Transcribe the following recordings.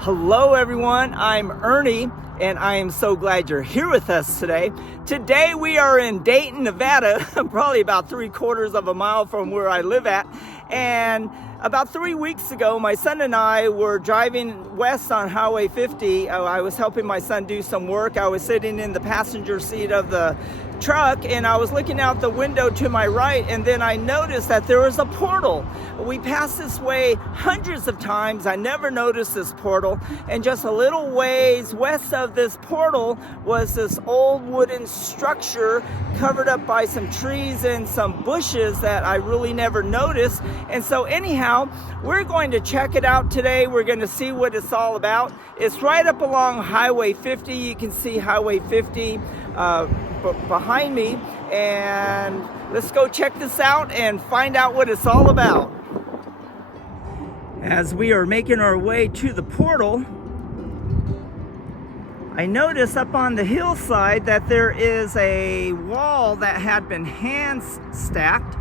Hello everyone, I'm Ernie and I am so glad you're here with us today. Today we are in Dayton, Nevada, probably about 3/4 of a mile from where I live at. And about 3 weeks ago, my son and I were driving west on Highway 50. I was helping my son do some work. I was sitting in the passenger seat of the truck and I was looking out the window to my right, and then I noticed that there was a portal. We passed this way hundreds of times. I never noticed this portal, and just a little ways west of this portal was this old wooden structure covered up by some trees and some bushes that I really never noticed. And so anyhow, we're going to check it out today. We're going to see what it's all about. It's right up along Highway 50. You can see Highway 50 behind me, and let's go check this out and find out what it's all about. As we are making our way to the portal, I notice up on the hillside that there is a wall that had been hand stacked.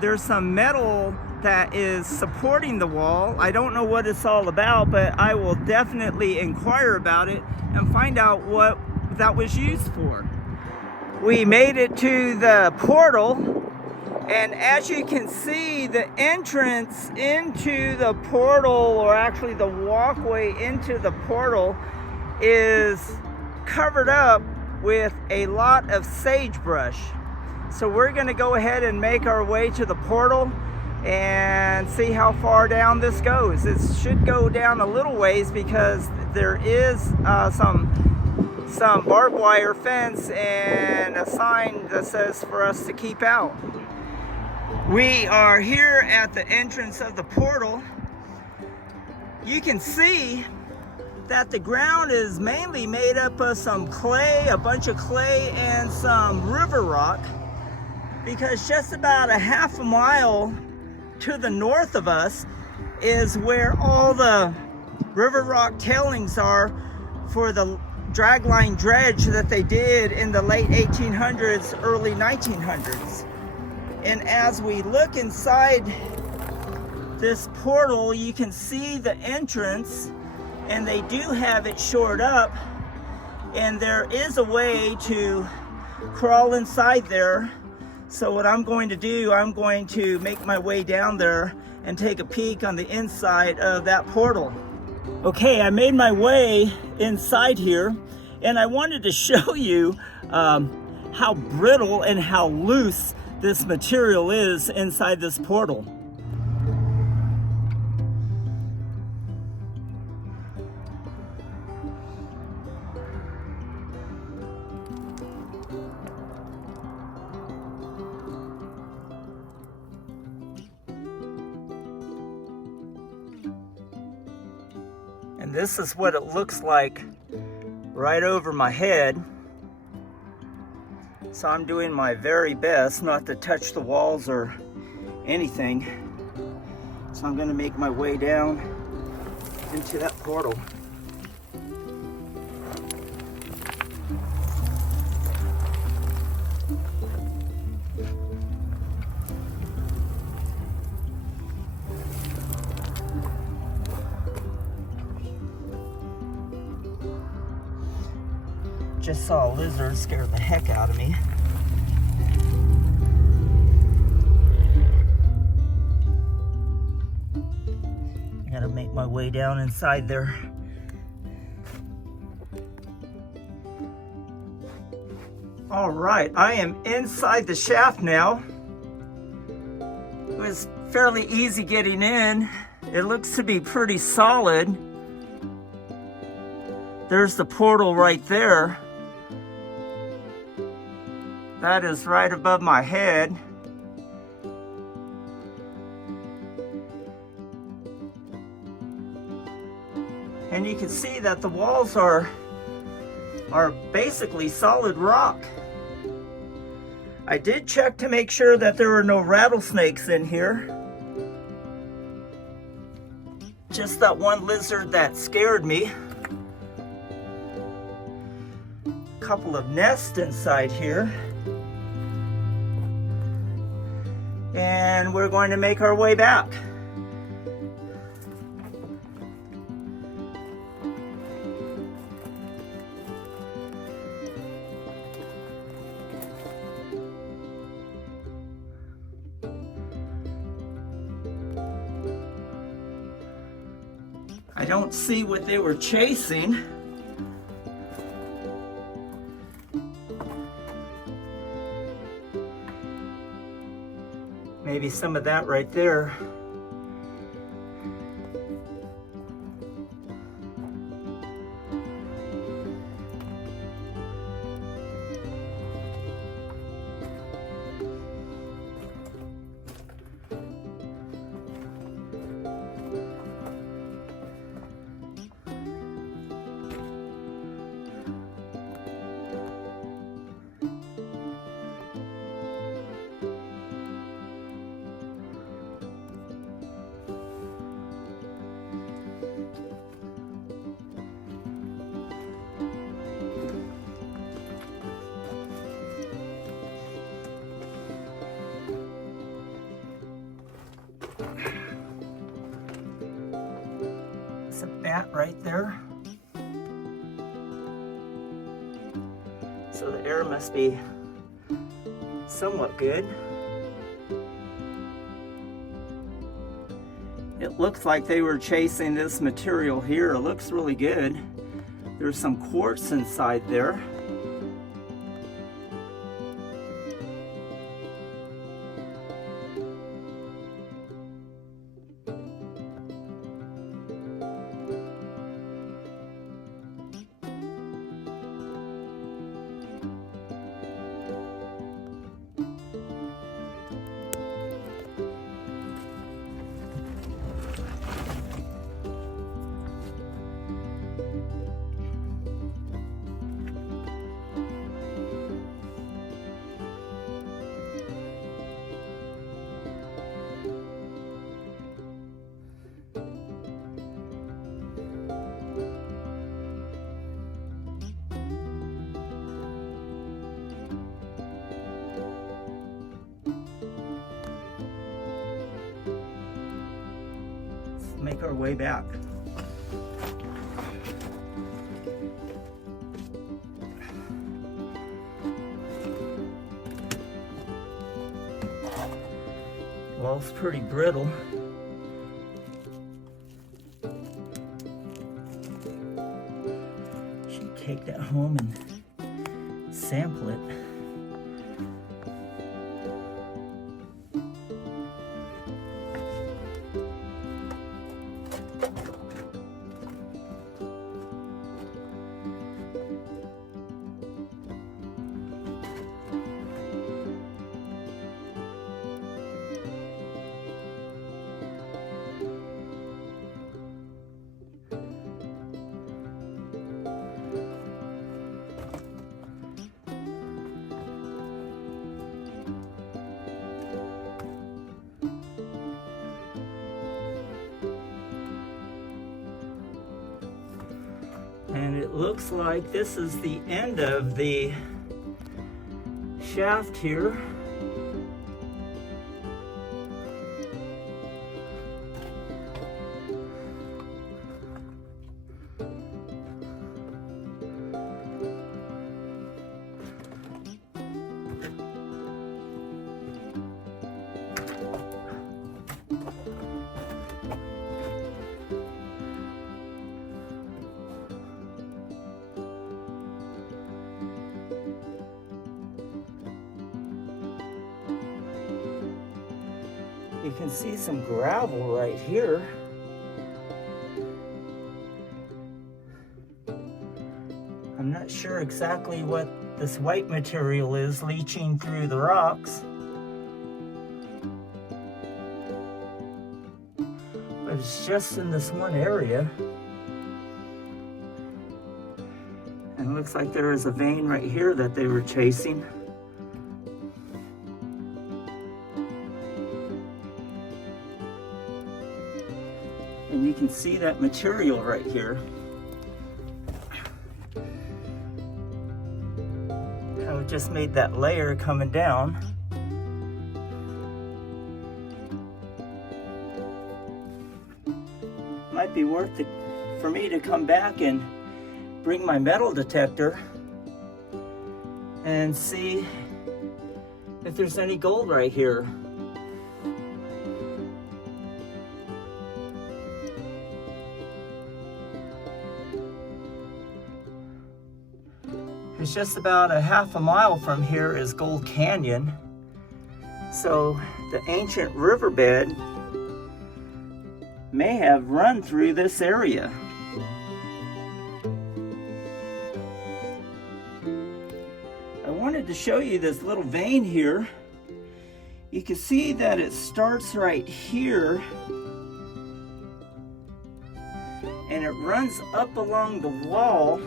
There's some metal that is supporting the wall. I don't know what it's all about, but I will definitely inquire about it and find out what that was used for. We made it to the portal, and as you can see, the entrance into the portal, or actually the walkway into the portal, is covered up with a lot of sagebrush. So we're going to go ahead and make our way to the portal and see how far down this goes. It should go down a little ways because there is some barbed wire fence and a sign that says for us to keep out. We are here at the entrance of the portal. You can see that the ground is mainly made up of some clay, a bunch of clay, and some river rock, because just about a half a mile to the north of us is where all the river rock tailings are for the dragline dredge that they did in the late 1800s, early 1900s. And as we look inside this portal, you can see the entrance, and they do have it shored up, and there is a way to crawl inside there. So what I'm going to do, I'm going to make my way down there and take a peek on the inside of that portal. Okay, I made my way inside here, and I wanted to show you how brittle and how loose this material is inside this portal. And this is what it looks like right over my head. So I'm doing my very best not to touch the walls or anything. So I'm going to make my way down into that portal. Just saw a lizard scare the heck out of me. I gotta make my way down inside there. All right, I am inside the shaft now. It was fairly easy getting in. It looks to be pretty solid. There's the portal right there. That is right above my head. And you can see that the walls are basically solid rock. I did check to make sure that there were no rattlesnakes in here. Just that one lizard that scared me. A couple of nests inside here. And we're going to make our way back. I don't see what they were chasing. Maybe some of that right there. It's a bat right there. So the air must be somewhat good. It looks like they were chasing this material here. It looks really good. There's some quartz inside there. Make our way back. Wall's pretty brittle. Should take that home and sample it. And it looks like this is the end of the shaft here. You can see some gravel right here. I'm not sure exactly what this white material is leaching through the rocks, but it's just in this one area. And it looks like there is a vein right here that they were chasing. And you can see that material right here. How it just made that layer coming down. Might be worth it for me to come back and bring my metal detector and see if there's any gold right here. It's just about a half a mile from here is Gold Canyon. So the ancient riverbed may have run through this area. I wanted to show you this little vein here. You can see that it starts right here and it runs up along the wall.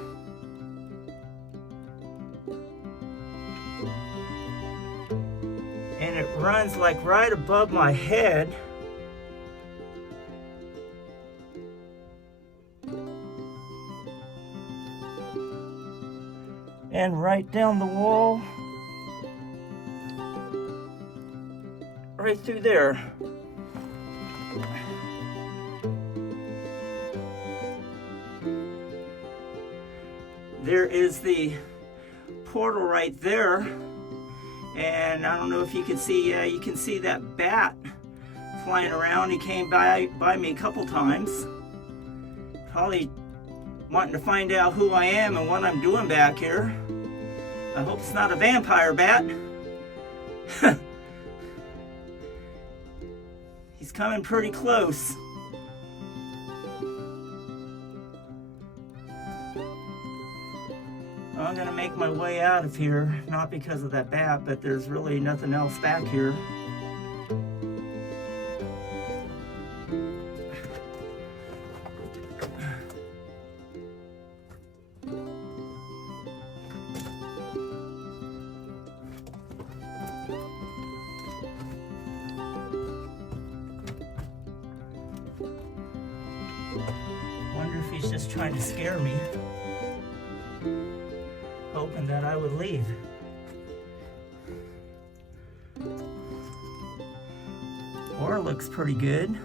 And it runs like right above my head. And right down the wall. Right through there. There is the portal right there. And I don't know if you can see, you can see that bat flying around. He came by me a couple times. Probably wanting to find out who I am and what I'm doing back here. I hope it's not a vampire bat. He's coming pretty close. I'm gonna make my way out of here, not because of that bat, but there's really nothing else back here. Wonder if he's just trying to scare me, hoping that I would leave. Or looks pretty good.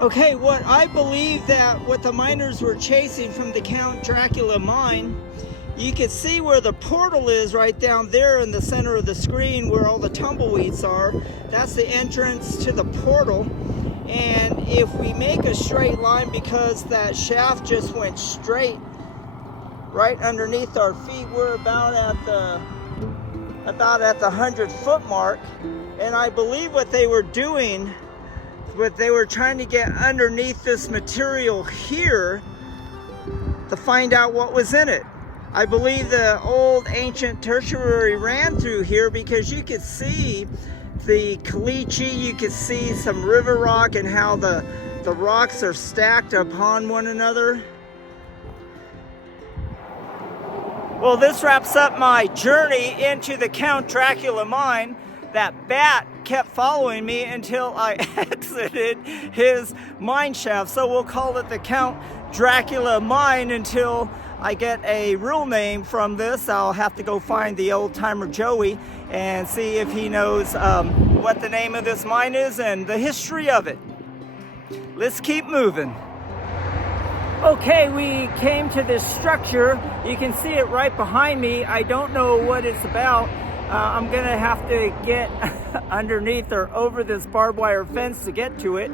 Okay, what I believe that what the miners were chasing from the Count Dracula mine, you can see where the portal is right down there in the center of the screen where all the tumbleweeds are. That's the entrance to the portal. And if we make a straight line, because that shaft just went straight right underneath our feet, we're about at the 100-foot mark. And I believe what they were doing, but they were trying to get underneath this material here to find out what was in it. I believe the old ancient tertiary ran through here because you could see the caliche, you could see some river rock and how the rocks are stacked upon one another. Well, this wraps up my journey into the Count Dracula mine. That bat kept following me until I exited his mine shaft. So we'll call it the Count Dracula mine until I get a real name from this. I'll have to go find the old timer Joey and see if he knows what the name of this mine is and the history of it. Let's keep moving. Okay, we came to this structure. You can see it right behind me. I don't know what it's about. I'm gonna have to get underneath or over this barbed wire fence to get to it.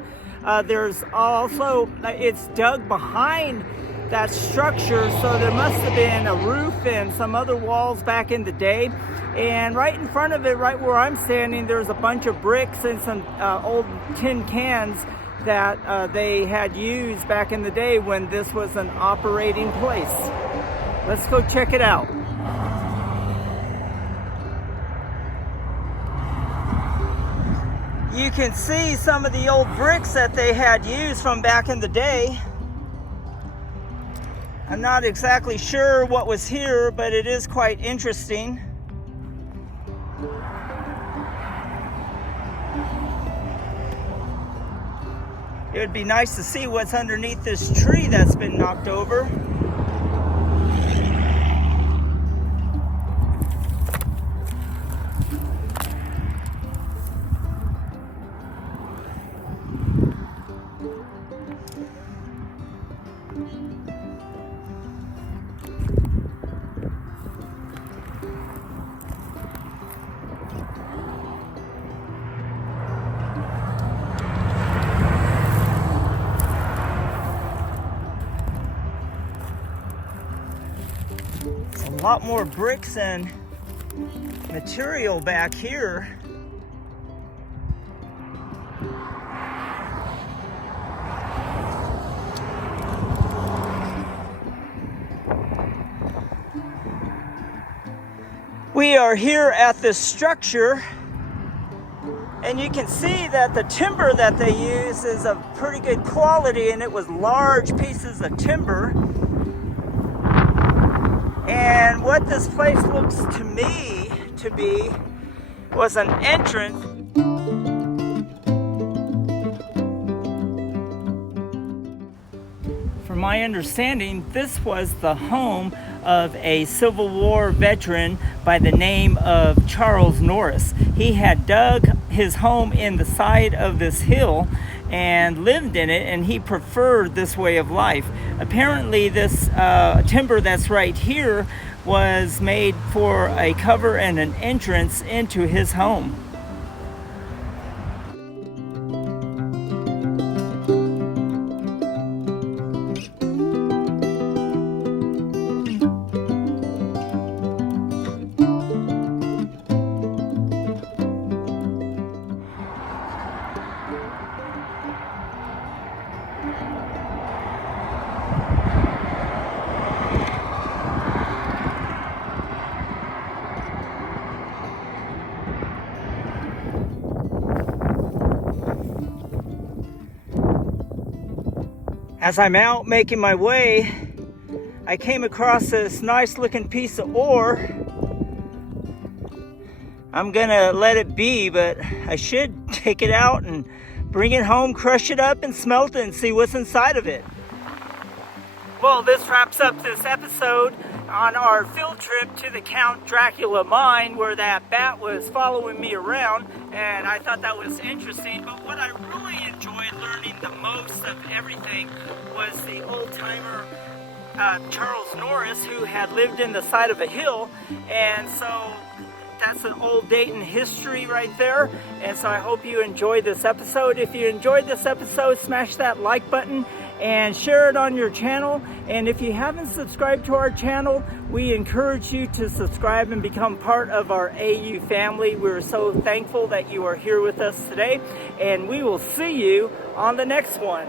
There's also, it's dug behind that structure, so there must have been a roof and some other walls back in the day. And right in front of it, right where I'm standing, there's a bunch of bricks and some old tin cans that they had used back in the day when this was an operating place. Let's go check it out. You can see some of the old bricks that they had used from back in the day. I'm not exactly sure what was here, but it is quite interesting. It would be nice to see what's underneath this tree that's been knocked over. a lot more bricks and material back here. We are here at this structure, and you can see that the timber that they use is of pretty good quality, and it was large pieces of timber. And what this place looks to me to be was an entrance. From my understanding, this was the home of a Civil War veteran by the name of Charles Norris. He had dug his home in the side of this hill and lived in it, and he preferred this way of life. Apparently this timber that's right here was made for a cover and an entrance into his home. As I'm out making my way, I came across this nice looking piece of ore. I'm gonna let it be, but I should take it out and bring it home, crush it up and smelt it and see what's inside of it. Well, this wraps up this episode on our field trip to the Count Dracula mine, where that bat was following me around, and I thought that was interesting. But what I really enjoyed learning the most of everything was the old-timer Charles Norris, who had lived in the side of a hill, and so that's an old Dayton history right there. And so I hope you enjoyed this episode. If you enjoyed this episode, smash that like button and share it on your channel. And if you haven't subscribed to our channel, we encourage you to subscribe and become part of our AU family. We're so thankful that you are here with us today, and we will see you on the next one.